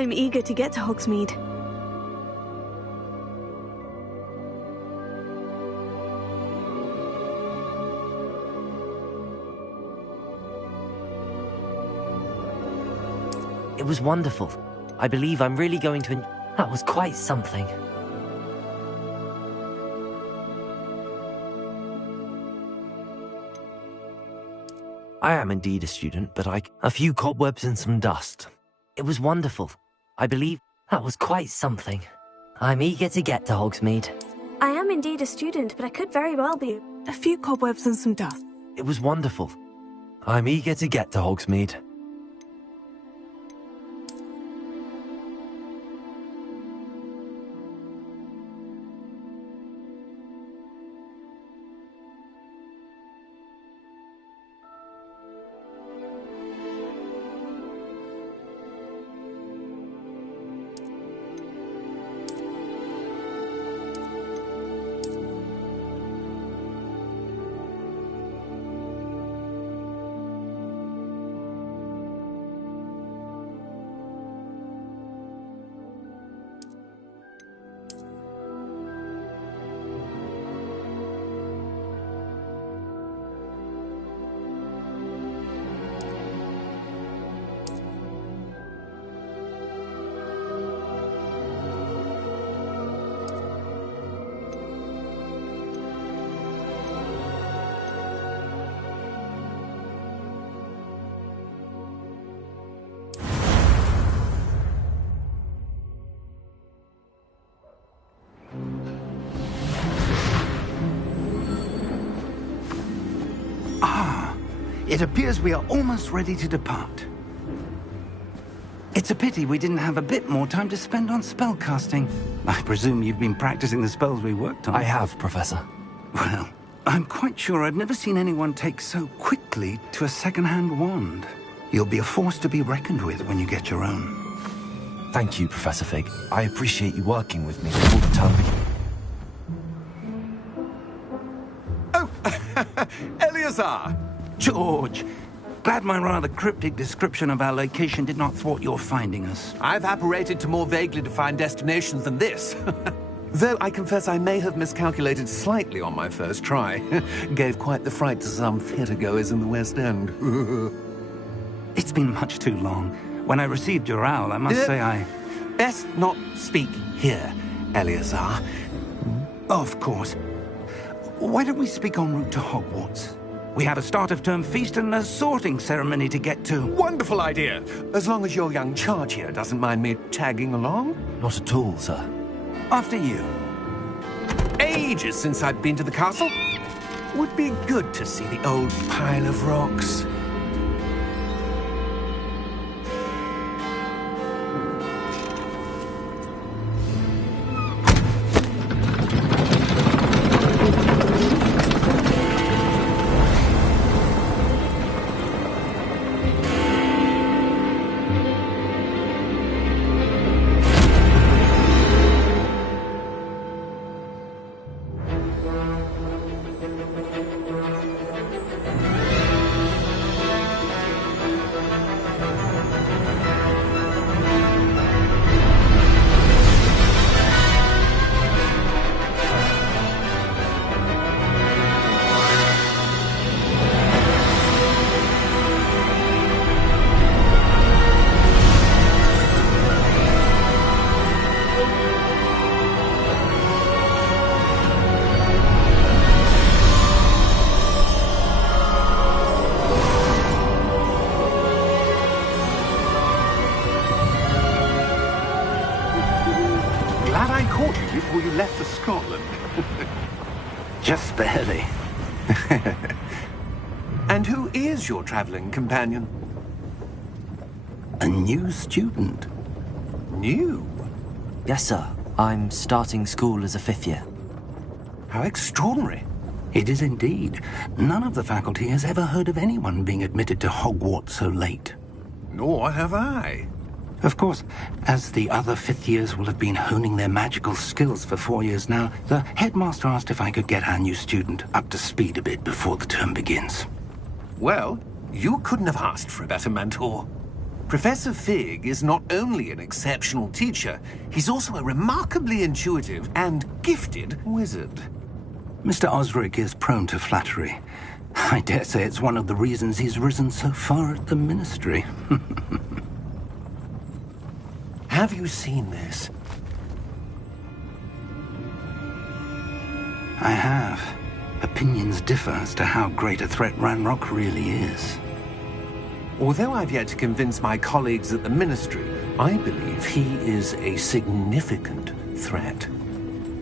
I'm eager to get to Hogsmeade. It was wonderful. I believe I'm really going to... That was quite something. I am indeed a student, but a few cobwebs and some dust. It was wonderful. I believe that was quite something. I'm eager to get to Hogsmeade. I am indeed a student, but I could very well be. A few cobwebs and some dust. It was wonderful. I'm eager to get to Hogsmeade. It appears we are almost ready to depart. It's a pity we didn't have a bit more time to spend on spellcasting. I presume you've been practicing the spells we worked on. I have, Professor. Well, I'm quite sure I've never seen anyone take so quickly to a second-hand wand. You'll be a force to be reckoned with when you get your own. Thank you, Professor Fig. I appreciate you working with me all the time. Oh, Eleazar! George, glad my rather cryptic description of our location did not thwart your finding us. I've apparated to more vaguely defined destinations than this. Though I confess I may have miscalculated slightly on my first try. Gave quite the fright to some theatre-goers in the West End. It's been much too long. When I received your owl, I must say I... Best not speak here, Eleazar. Of course. Why don't we speak en route to Hogwarts? We have a start-of-term feast and a sorting ceremony to get to. Wonderful idea! As long as your young charge here doesn't mind me tagging along. Not at all, sir. After you. Ages since I've been to the castle. Would be good to see the old pile of rocks. Before you left for Scotland. Just barely. And who is your traveling companion? A new student. New? Yes, sir. I'm starting school as a 5th year. How extraordinary. It is indeed. None of the faculty has ever heard of anyone being admitted to Hogwarts so late. Nor have I. Of course, as the other 5th years will have been honing their magical skills for 4 years now, the headmaster asked if I could get our new student up to speed a bit before the term begins. Well, you couldn't have asked for a better mentor. Professor Fig is not only an exceptional teacher, he's also a remarkably intuitive and gifted wizard. Mr. Osric is prone to flattery. I dare say it's one of the reasons he's risen so far at the Ministry. Have you seen this? I have. Opinions differ as to how great a threat Ranrock really is. Although I've yet to convince my colleagues at the Ministry, I believe he is a significant threat.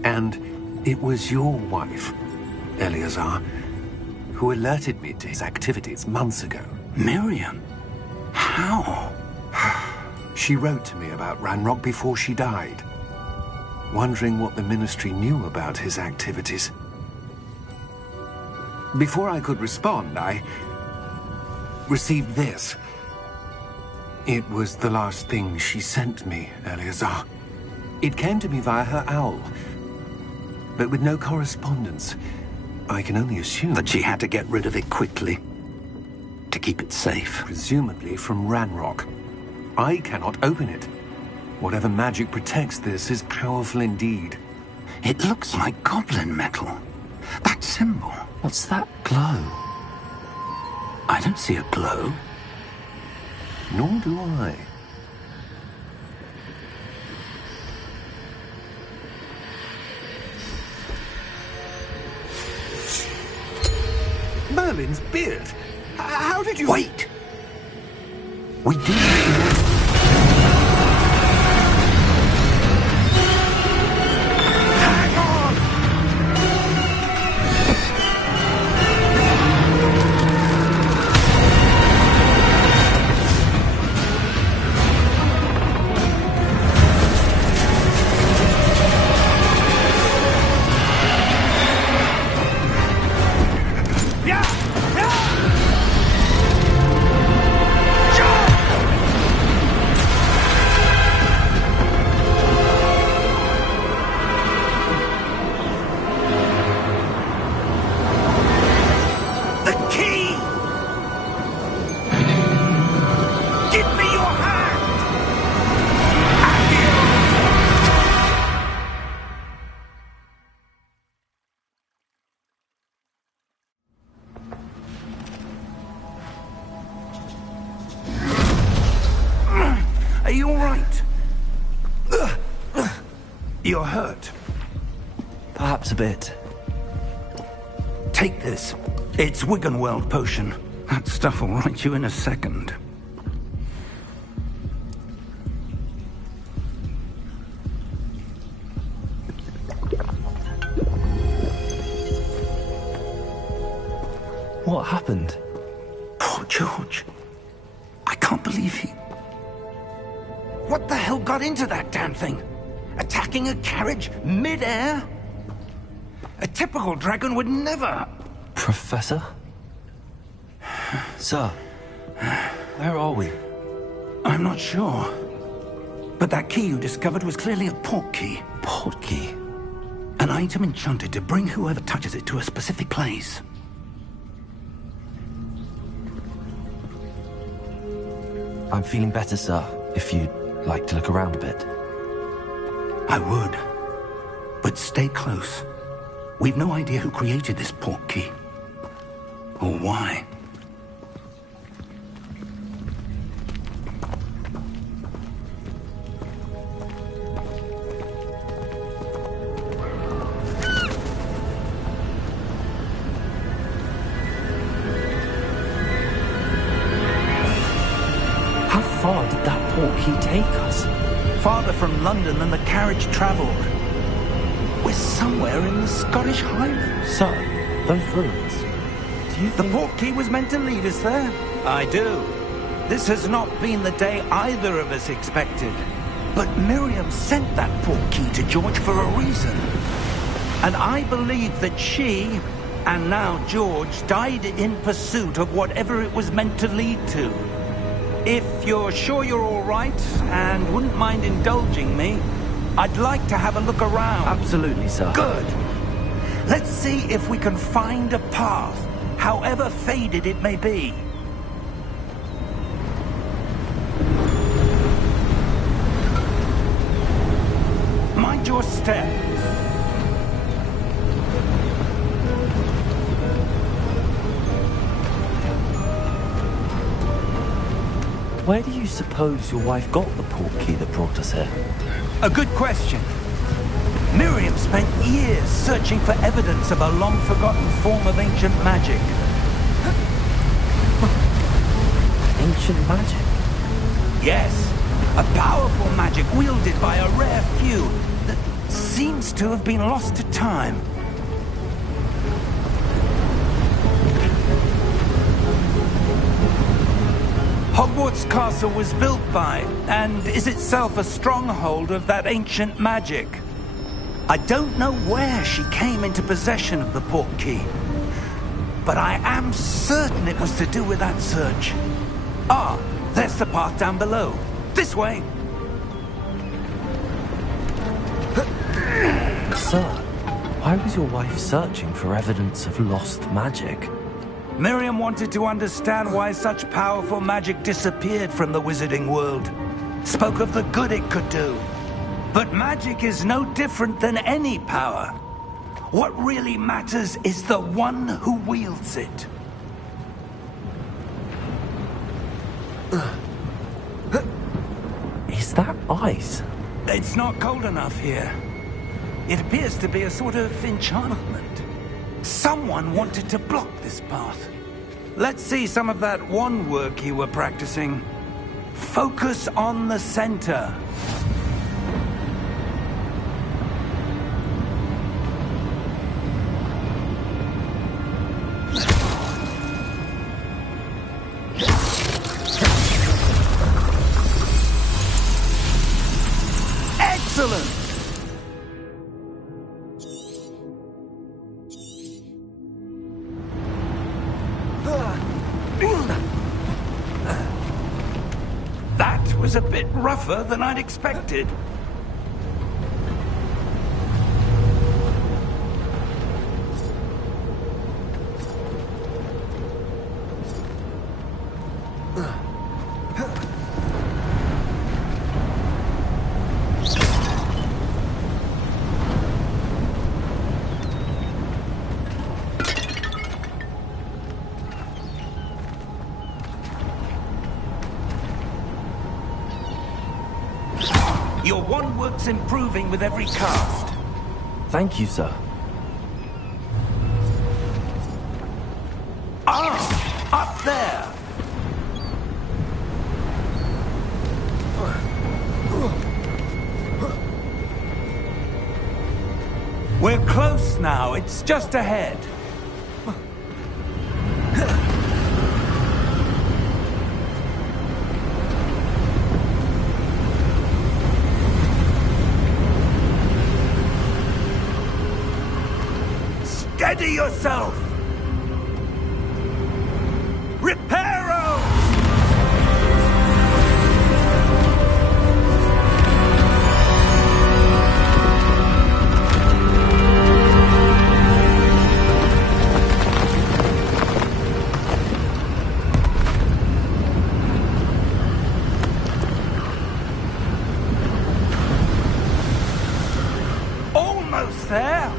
And it was your wife, Eleazar, who alerted me to his activities months ago. Miriam? How? She wrote to me about Ranrock before she died, wondering what the Ministry knew about his activities. Before I could respond, I received this. It was the last thing she sent me, Eleazar. It came to me via her owl, but with no correspondence. I can only assume That she had to get rid of it quickly, to keep it safe. presumably from Ranrock. I cannot open it. Whatever magic protects this is powerful indeed. It looks like goblin metal. That symbol. What's that glow? I don't see a glow. Nor do I. Merlin's beard. How did you... Wait! We did. Are you all right? You're hurt. Perhaps a bit. Take this. It's Wiggenweld potion. That stuff will right you in a second. What happened? Poor George. I can't believe he... What the hell got into that damn thing? Attacking a carriage mid-air? A typical dragon would never... Professor? Sir, where are we? I'm not sure. But that key you discovered was clearly a port key. Port key? An item enchanted to bring whoever touches it to a specific place. I'm feeling better, sir, if you'd like to look around a bit. I would. But stay close. We've no idea who created this port key. Or why. How far did that port key take us? Farther from London than the carriage travelled. We're somewhere in the Scottish Highlands. Sir, those ruins. Do you The think... port key was meant to lead us there. I do. This has not been the day either of us expected. But Miriam sent that port key to George for a reason. And I believe that she, and now George, died in pursuit of whatever it was meant to lead to. If you're sure you're all right, and wouldn't mind indulging me, I'd like to have a look around. Absolutely, sir. Good. Let's see if we can find a path, however faded it may be. your step. Where do you suppose your wife got the portkey that brought us here? A good question. Miriam spent years searching for evidence of a long-forgotten form of ancient magic. Ancient magic? Yes, a powerful magic wielded by a rare few that seems to have been lost to time. Hogwarts Castle was built by, and is itself a stronghold of that ancient magic. I don't know where she came into possession of the portkey, but I am certain it was to do with that search. Ah, there's the path down below. This way. Sir, why was your wife searching for evidence of lost magic? Miriam wanted to understand why such powerful magic disappeared from the wizarding world. Spoke of the good it could do. But magic is no different than any power. What really matters is the one who wields it. Is that ice? It's not cold enough here. It appears to be a sort of enchantment. Someone wanted to block this path. Let's see some of that wand work you were practicing. Focus on the center. Excellent! That was a bit rougher than I'd expected. Your wand work's improving with every cast. Thank you, sir. Ah! Up there! We're close now. It's just ahead. Steady yourself! Reparo! Almost there!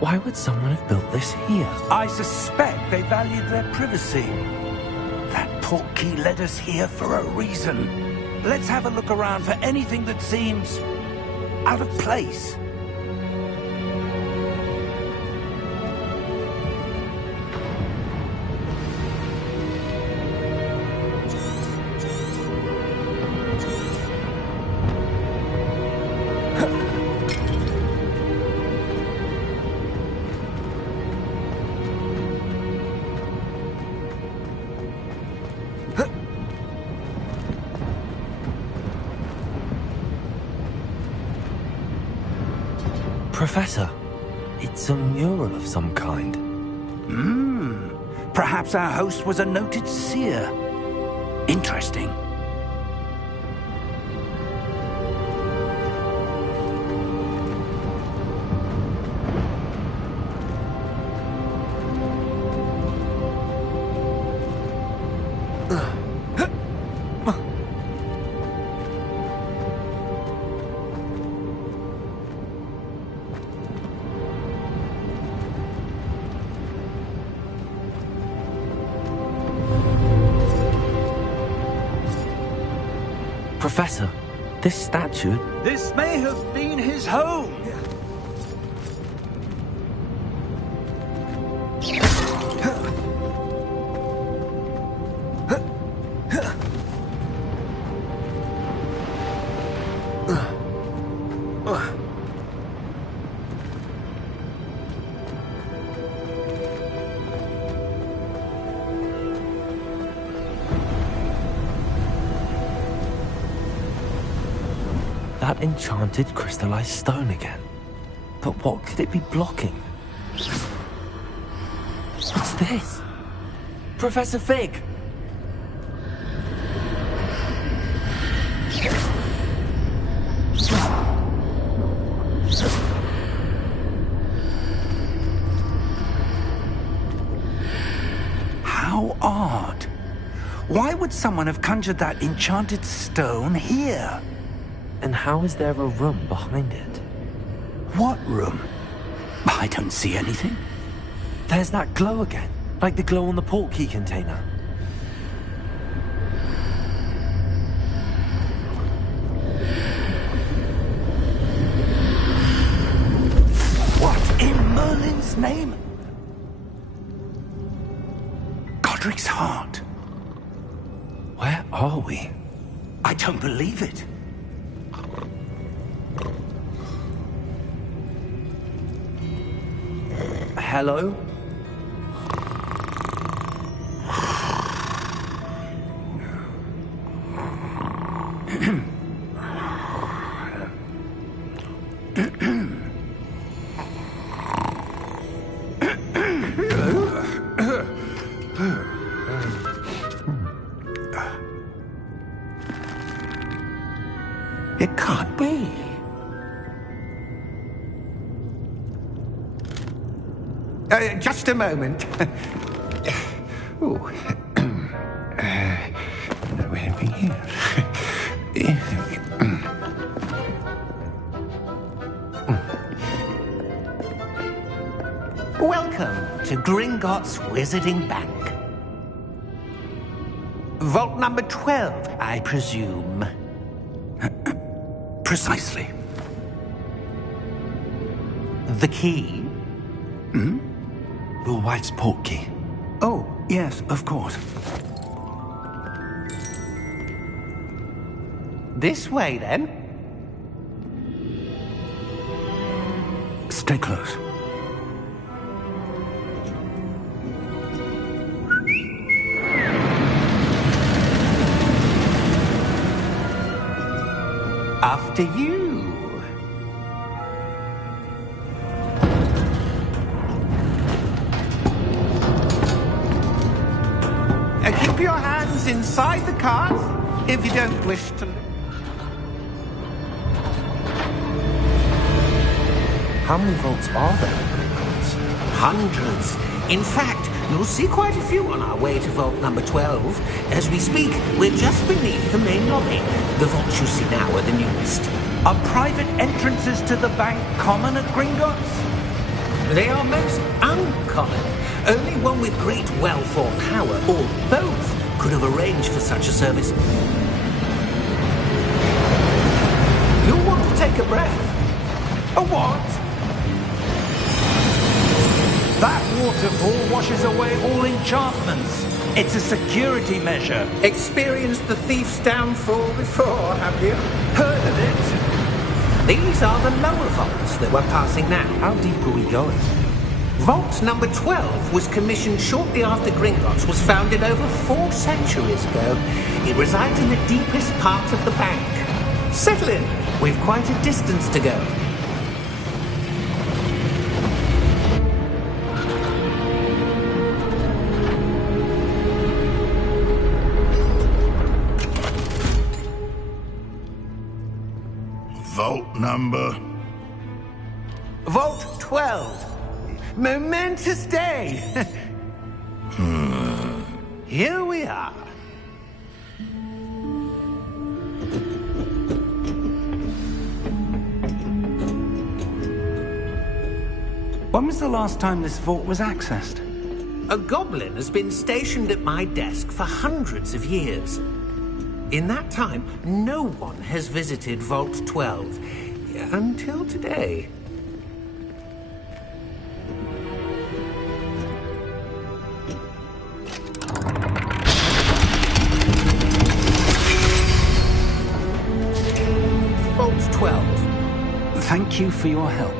Why would someone have built this here? I suspect they valued their privacy. That portkey led us here for a reason. Let's have a look around for anything that seems out of place. Professor, it's a mural of some kind. Perhaps our host was a noted seer. Interesting. Professor, this statue... This may have been his home. That enchanted crystallized stone again. But what could it be blocking? What's this? Professor Fig! How odd. Why would someone have conjured that enchanted stone here? And how is there a room behind it? What room? I don't see anything. There's that glow again, like the glow on the portkey container. What in Merlin's name? Godric's heart. Where are we? I don't believe it. Hello? It can't be. Just a moment. Oh. Anything here? Welcome to Gringotts Wizarding Bank. Vault number 12, I presume. Precisely. The key? Your wife's portkey. Oh, yes, of course. This way, then. Stay close. After you. Keep your hands inside the cart if you don't wish to. How many vaults are there in Gringotts? Hundreds. In fact, you'll see quite a few on our way to vault number 12. As we speak, we're just beneath the main lobby. The vaults you see now are the newest. Are private entrances to the bank common at Gringotts? They are most uncommon. Only one with great wealth or power, or both, could have arranged for such a service. You'll want to take a breath. A what? That waterfall washes away all enchantments. It's a security measure. Experienced the thief's downfall before, have you? Heard of it? These are the lower vaults that we're passing now. How deep are we going? Vault number 12 was commissioned shortly after Gringotts was founded over 4 centuries ago. It resides in the deepest part of the bank. Settle in. We've quite a distance to go. number? Vault 12. Momentous day. Here we are. When was the last time this vault was accessed? A goblin has been stationed at my desk for hundreds of years. In that time, no one has visited Vault 12 until today. Vault 12. Thank you for your help.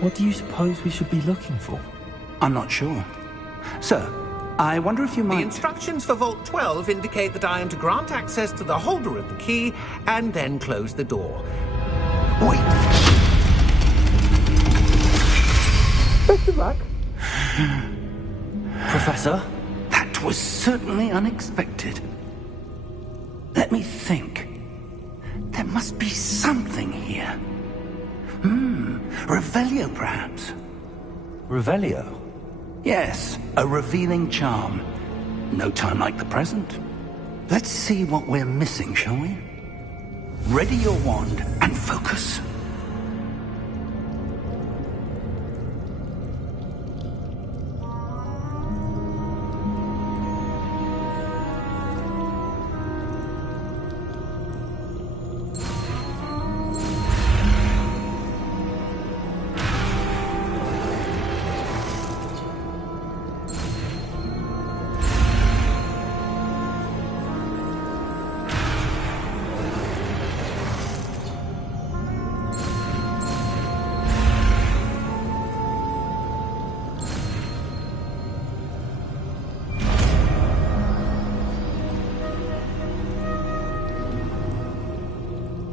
What do you suppose we should be looking for? I'm not sure. Sir, I wonder if you might... The instructions for Vault 12 indicate that I am to grant access to the holder of the key and then close the door. Wait! Best of luck. Professor? That was certainly unexpected. Let me think. There must be something here. Revelio, perhaps? Revelio? Yes, a revealing charm. No time like the present. Let's see what we're missing, shall we? Ready your wand and focus.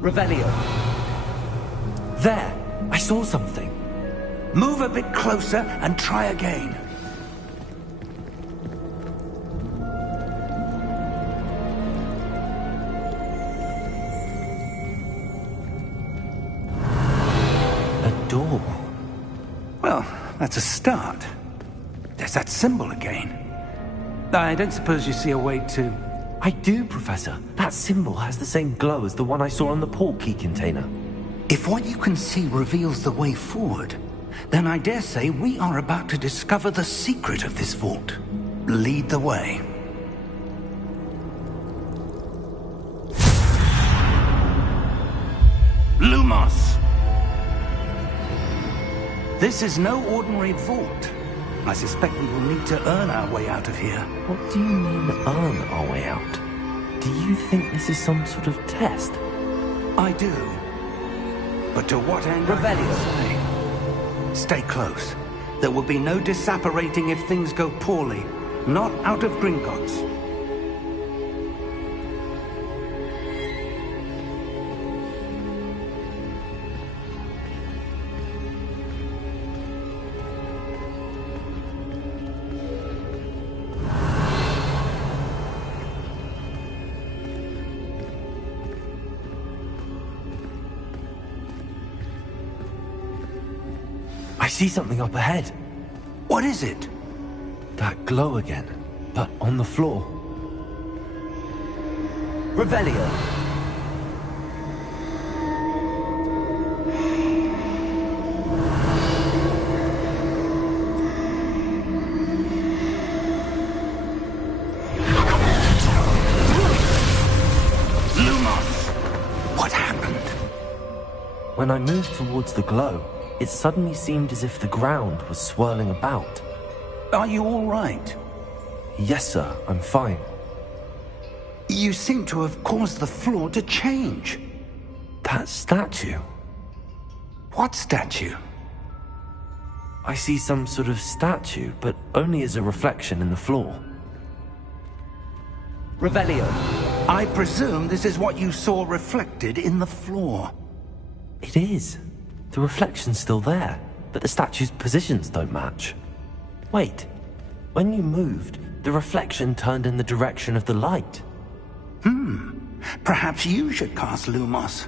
Revelio. There! I saw something. Move a bit closer and try again. A door. Well, that's a start. There's that symbol again. I don't suppose you see a way to... I do, Professor. That symbol has the same glow as the one I saw on the port key container. If what you can see reveals the way forward, then I dare say we are about to discover the secret of this vault. Lead the way. Lumos! This is no ordinary vault. I suspect we will need to earn our way out of here. What do you mean, earn our way out? Do you think this is some sort of test? I do. But to what end? Revelio. Stay close. There will be no disapparating if things go poorly. Not out of Gringotts. I see something up ahead. What is it? That glow again, but on the floor. Revelio. Lumos! What happened? When I moved towards the glow, it suddenly seemed as if the ground was swirling about. Are you all right? Yes, sir, I'm fine. You seem to have caused the floor to change. That statue? What statue? I see some sort of statue, but only as a reflection in the floor. Revelio. I presume this is what you saw reflected in the floor. It is. The reflection's still there, but the statue's positions don't match. Wait. When you moved, the reflection turned in the direction of the light. Perhaps you should cast Lumos.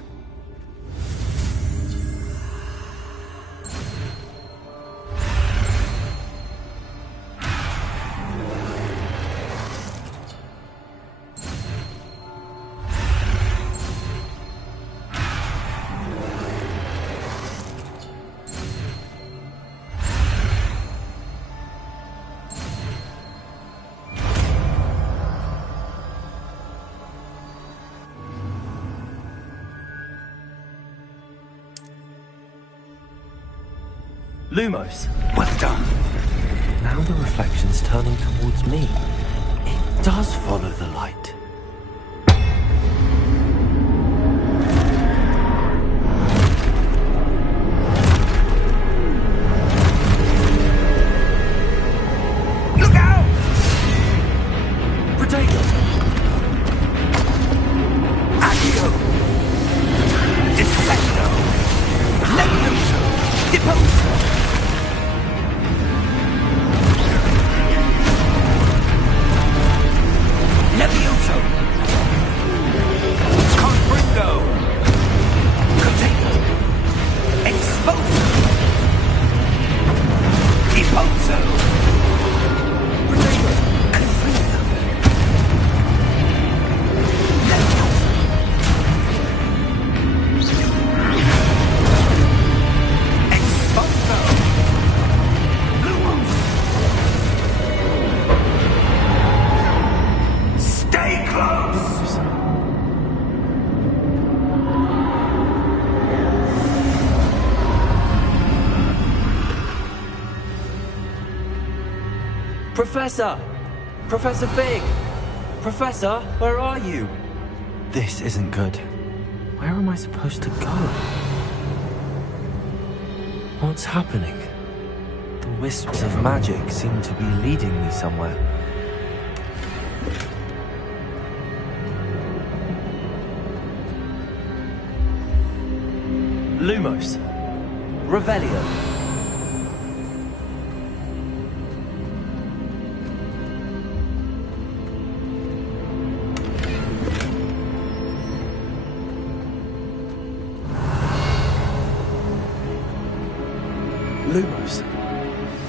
Lumos. Well done. Now the reflection's turning towards me. It does follow the light. Look out! Potato! Accio! Defecto! Levioso! Deposo! Levioso! Confringo! Coteco! Exposo! Deposo! Potato! Confringo! Levioso! Exposo! Lumos! Stay close! Professor! Professor Fig! Professor, where are you? This isn't good. Where am I supposed to go? What's happening? The wisps of magic seem to be leading me somewhere. Lumos. Revelio. Lumos.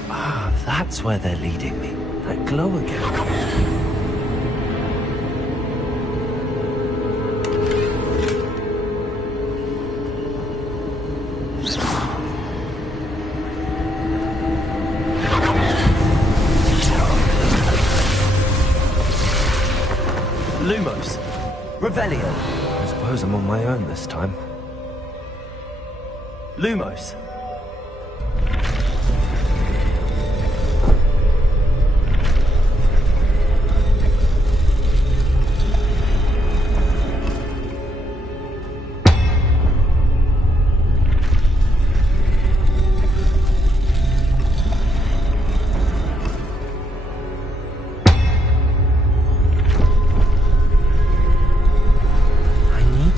Ah, that's where they're leading me. That glow again. Lumos. Revelio. I suppose I'm on my own this time. Lumos.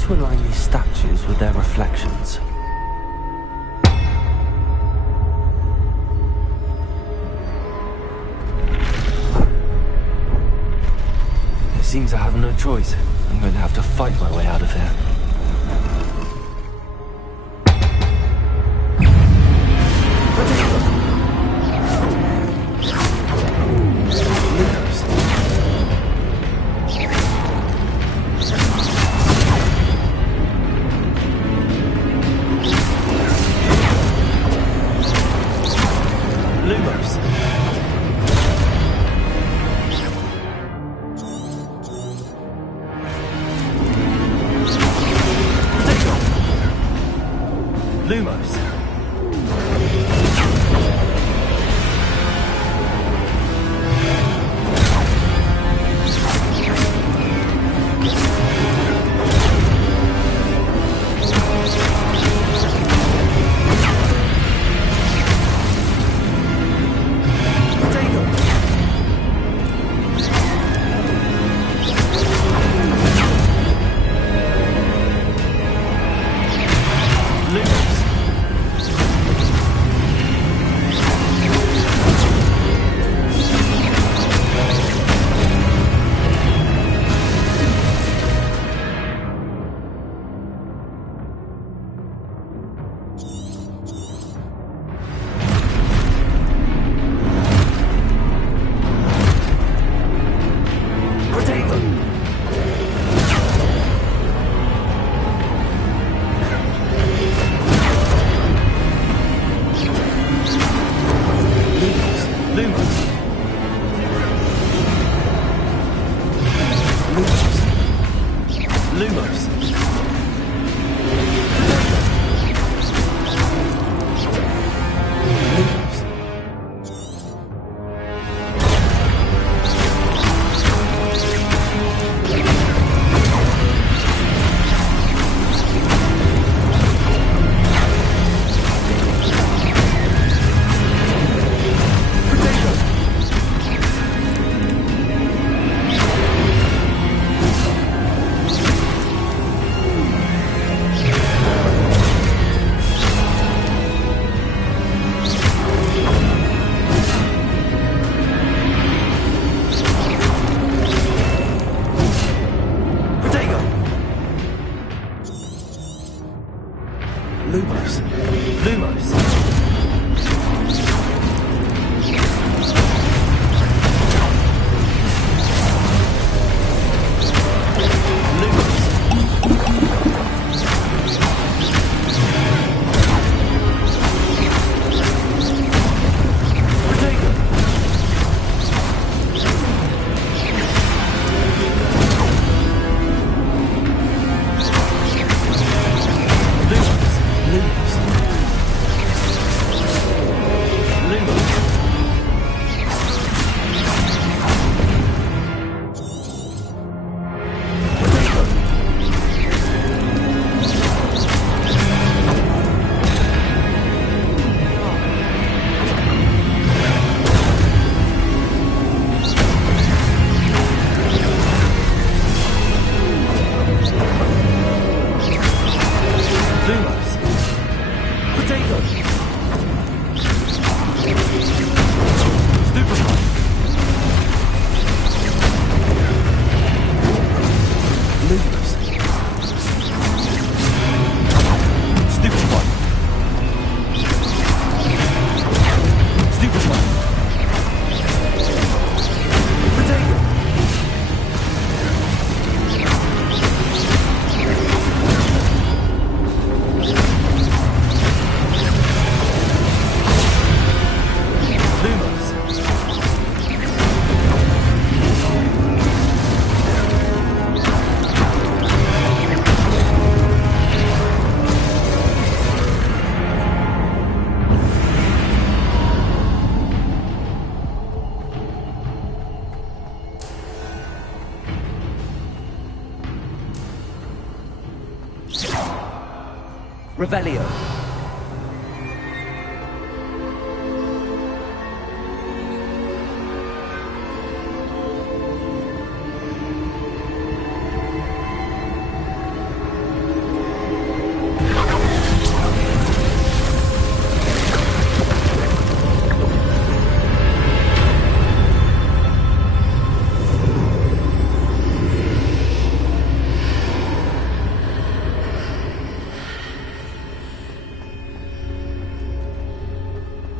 To align these statues with their reflections. It seems I have no choice. I'm going to have to fight my way out of here. Lumos. Lumos. Lumos. Lumos. Lumos. Revelio.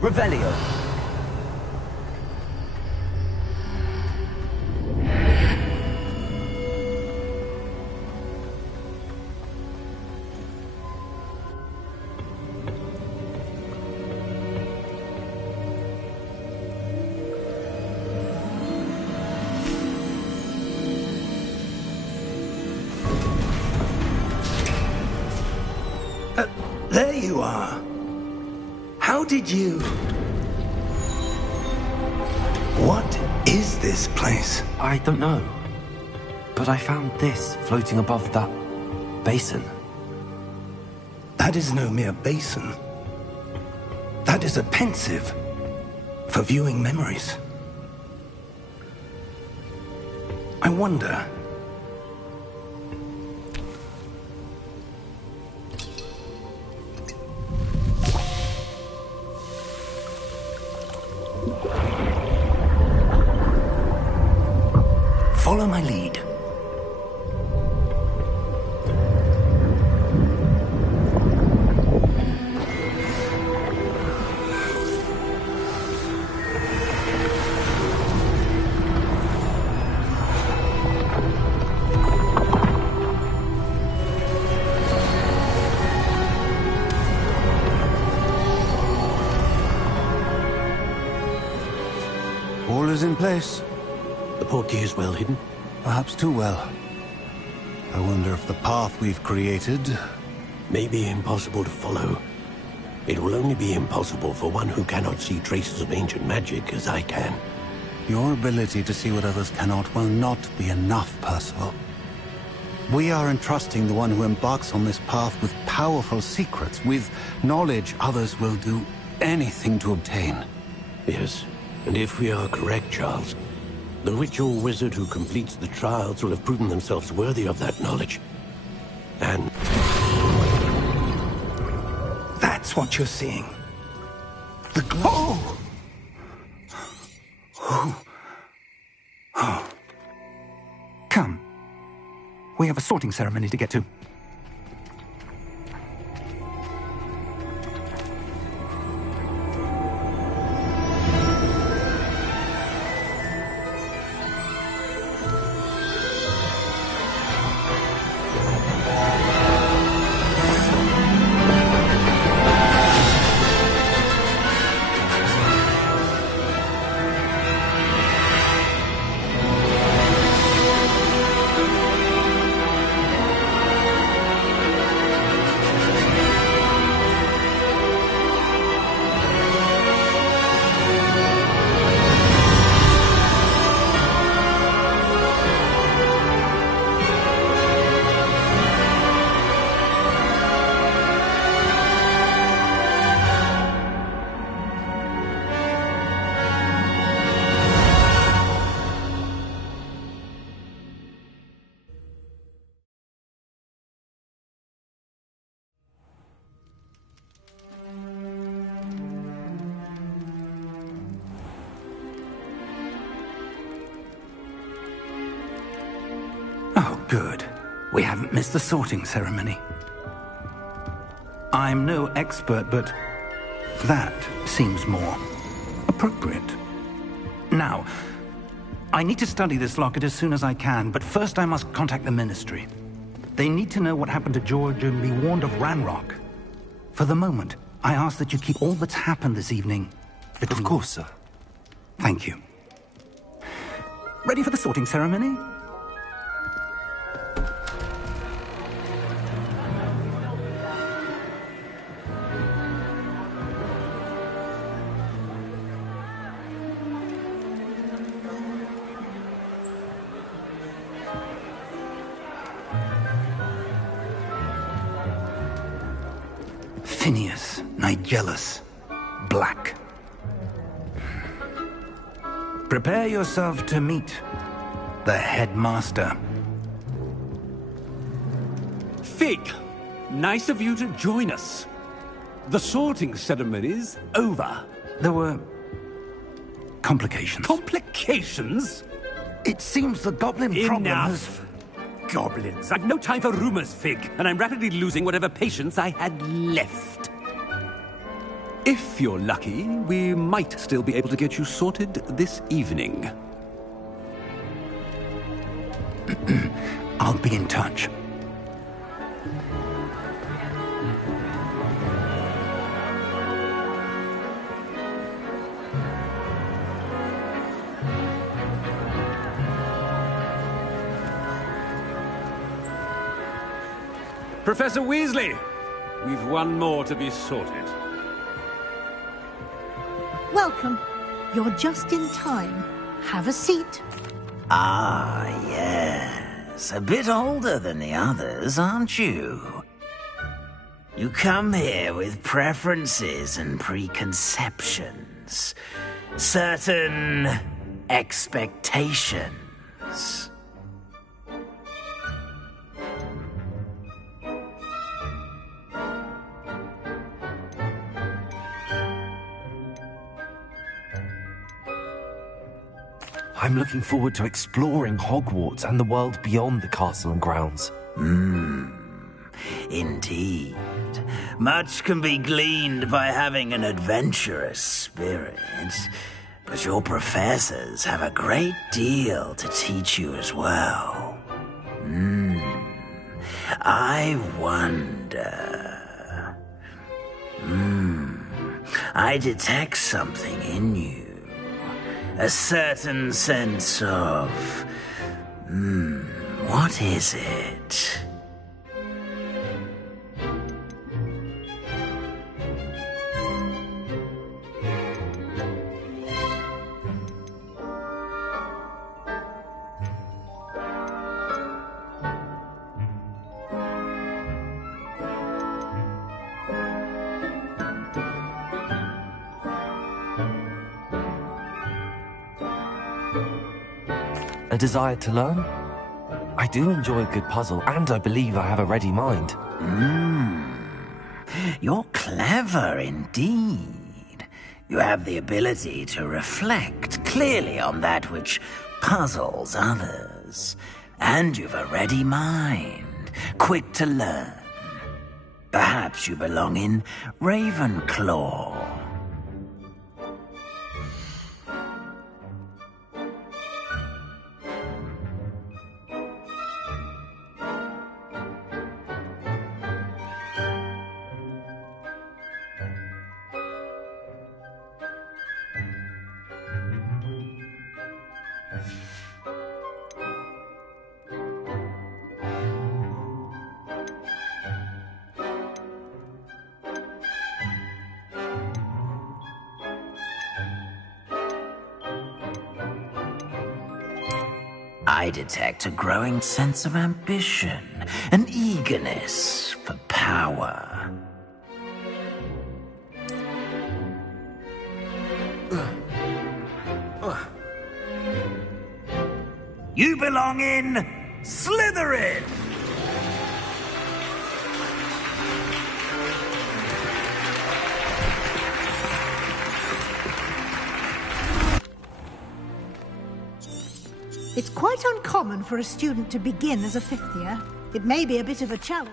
Revelio. There you are. How did you... What is this place? I don't know. But I found this floating above that basin. That is no mere basin. That is a pensive for viewing memories. I wonder... Follow my lead. All is in place. The portkey is well hidden. Perhaps too well. I wonder if the path we've created may be impossible to follow. It will only be impossible for one who cannot see traces of ancient magic as I can. Your ability to see what others cannot will not be enough, Percival. We are entrusting the one who embarks on this path with powerful secrets, with knowledge others will do anything to obtain. Yes, and if we are correct, Charles, the ritual wizard who completes the trials will have proven themselves worthy of that knowledge. And that's what you're seeing. The glow. Oh. Come. We have a sorting ceremony to get to. Oh, good. We haven't missed the sorting ceremony. I'm no expert, but that seems more appropriate. Now, I need to study this locket as soon as I can, but first I must contact the Ministry. They need to know what happened to George and be warned of Ranrock. For the moment, I ask that you keep all that's happened this evening between... Of course, sir. Thank you. Ready for the sorting ceremony? Phineas, Nigellus, Black. Prepare yourself to meet the headmaster. Fig, nice of you to join us. The sorting ceremony's over. There were complications. Complications? It seems the goblin problem has... Enough! Goblins. I've no time for rumors, Fig, and I'm rapidly losing whatever patience I had left. If you're lucky, we might still be able to get you sorted this evening. I'll be in touch. Professor Weasley, we've one more to be sorted. Welcome. You're just in time. Have a seat. Ah, yes. A bit older than the others, aren't you? You come here with preferences and preconceptions. Certain expectations. I'm looking forward to exploring Hogwarts and the world beyond the castle and grounds. Indeed. Much can be gleaned by having an adventurous spirit, but your professors have a great deal to teach you as well. I wonder... I detect something in you. A certain sense of... What is it? A desire to learn? I do enjoy a good puzzle, and I believe I have a ready mind. You're clever indeed. You have the ability to reflect clearly on that which puzzles others. And you've a ready mind, quick to learn. Perhaps you belong in Ravenclaw. I detect a growing sense of ambition, an eagerness for power. You belong in Slytherin! It's quite uncommon for a student to begin as a fifth year. It may be a bit of a challenge.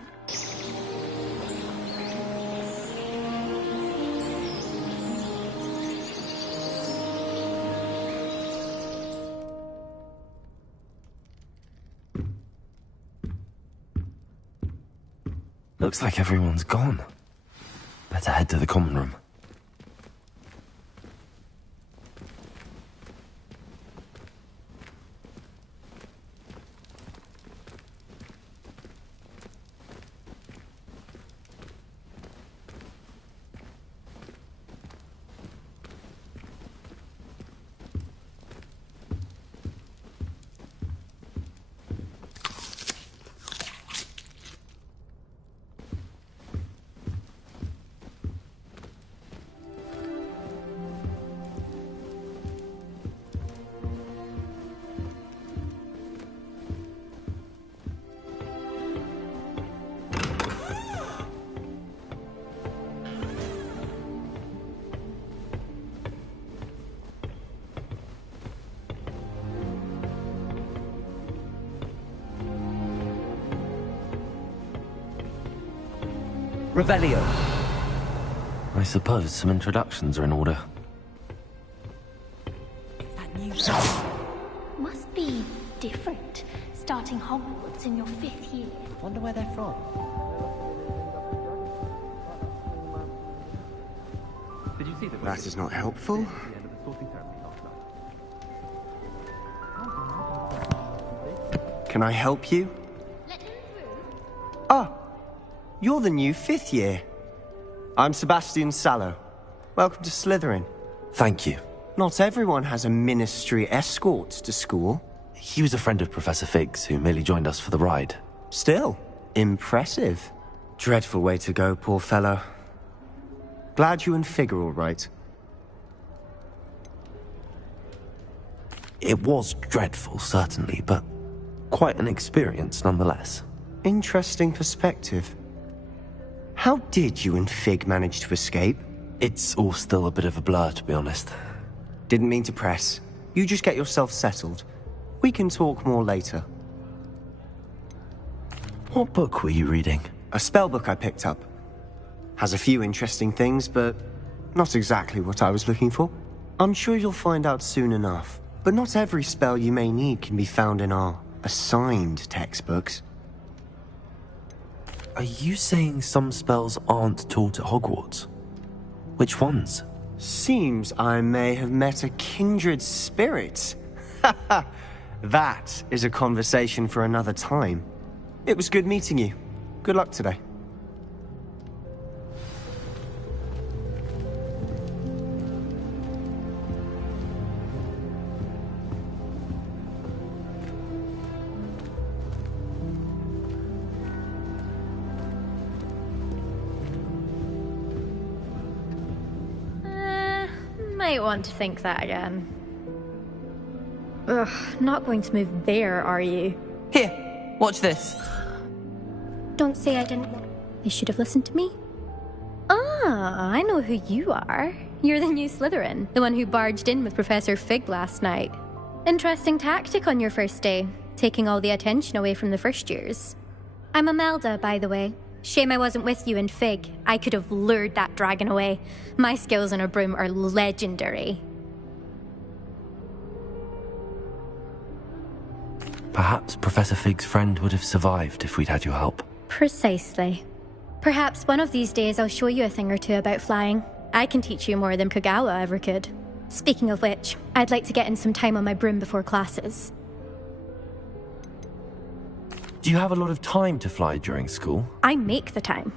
Looks like everyone's gone. Better head to the common room. Revelio. I suppose some introductions are in order. Must be different, starting Hogwarts in your 5th year. Wonder where they're from. Did you see that? That is not helpful. Can I help you? Ah, you're the new 5th year. I'm Sebastian Sallow. Welcome to Slytherin. Thank you. Not everyone has a ministry escort to school. He was a friend of Professor Fig's, who merely joined us for the ride. Still, impressive. Dreadful way to go, poor fellow. Glad you and Fig are all right. It was dreadful, certainly, but quite an experience nonetheless. Interesting perspective. How did you and Fig manage to escape? It's all still a bit of a blur, to be honest. Didn't mean to press. You just get yourself settled. We can talk more later. What book were you reading? A spell book I picked up. Has a few interesting things, but not exactly what I was looking for. I'm sure you'll find out soon enough. But not every spell you may need can be found in our assigned textbooks. Are you saying some spells aren't taught at Hogwarts? Which ones? Seems I may have met a kindred spirit. That is a conversation for another time. It was good meeting you. Good luck today. Might want to think that again. Ugh, not going to move there, are you? Here, watch this. Don't say I didn't. They should have listened to me. Ah, I know who you are. You're the new Slytherin, the one who barged in with Professor Fig last night. Interesting tactic on your first day, taking all the attention away from the first years. I'm Imelda, by the way. Shame I wasn't with you in Fig. I could have lured that dragon away. My skills on a broom are legendary. Perhaps Professor Fig's friend would have survived if we'd had your help. Precisely. Perhaps one of these days I'll show you a thing or two about flying. I can teach you more than Kagawa ever could. Speaking of which, I'd like to get in some time on my broom before classes. Do you have a lot of time to fly during school? I make the time.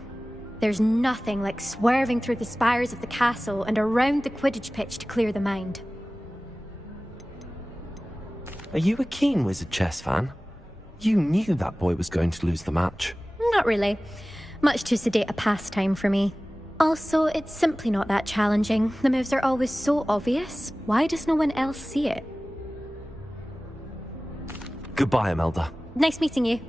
There's nothing like swerving through the spires of the castle and around the Quidditch pitch to clear the mind. Are you a keen Wizard chess fan? You knew that boy was going to lose the match. Not really. Much too sedate a pastime for me. Also, it's simply not that challenging. The moves are always so obvious. Why does no one else see it? Goodbye, Imelda. Nice meeting you.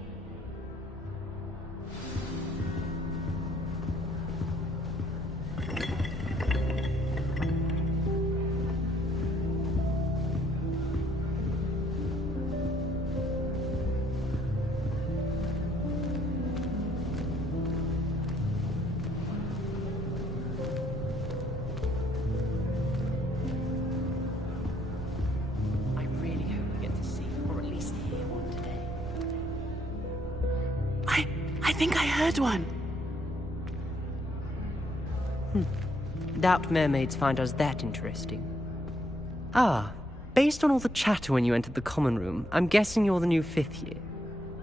I think I heard one. Doubt mermaids find us that interesting. Ah, based on all the chatter when you entered the common room, I'm guessing you're the new 5th year.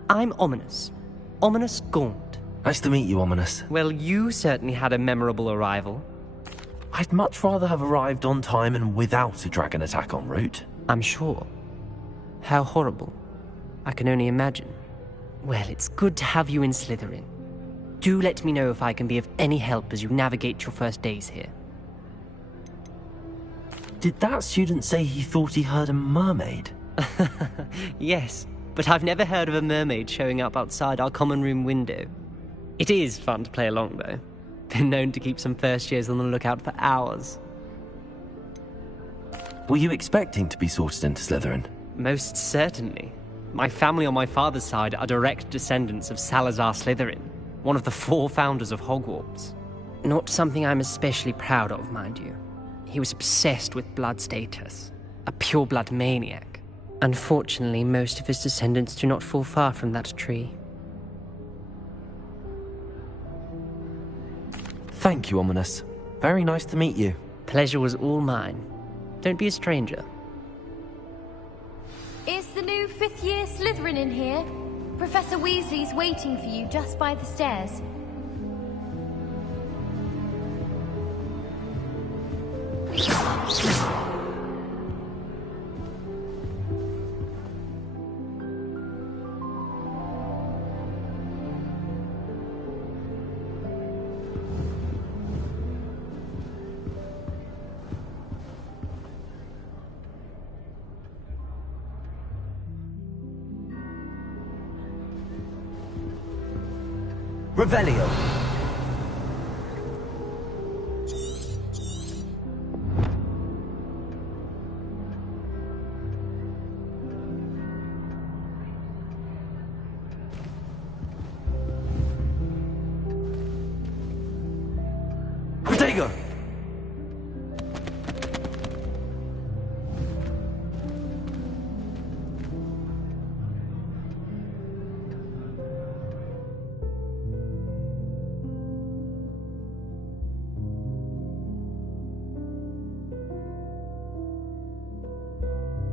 I'm Ominous. Ominous Gaunt. Nice to meet you, Ominous. Well, you certainly had a memorable arrival. I'd much rather have arrived on time and without a dragon attack en route. I'm sure. How horrible. I can only imagine. Well, it's good to have you in Slytherin. Do let me know if I can be of any help as you navigate your first days here. Did that student say he thought he heard a mermaid? Yes, but I've never heard of a mermaid showing up outside our common room window. It is fun to play along, though. Been known to keep some first years on the lookout for hours. Were you expecting to be sorted into Slytherin? Most certainly. My family on my father's side are direct descendants of Salazar Slytherin, one of the 4 founders of Hogwarts. Not something I'm especially proud of, mind you. He was obsessed with blood status, a pure-blood maniac. Unfortunately, most of his descendants do not fall far from that tree. Thank you, Ominous. Very nice to meet you. Pleasure was all mine. Don't be a stranger. Is the new 5th year Slytherin in here? Professor Weasley's waiting for you just by the stairs. Revelio. Protego.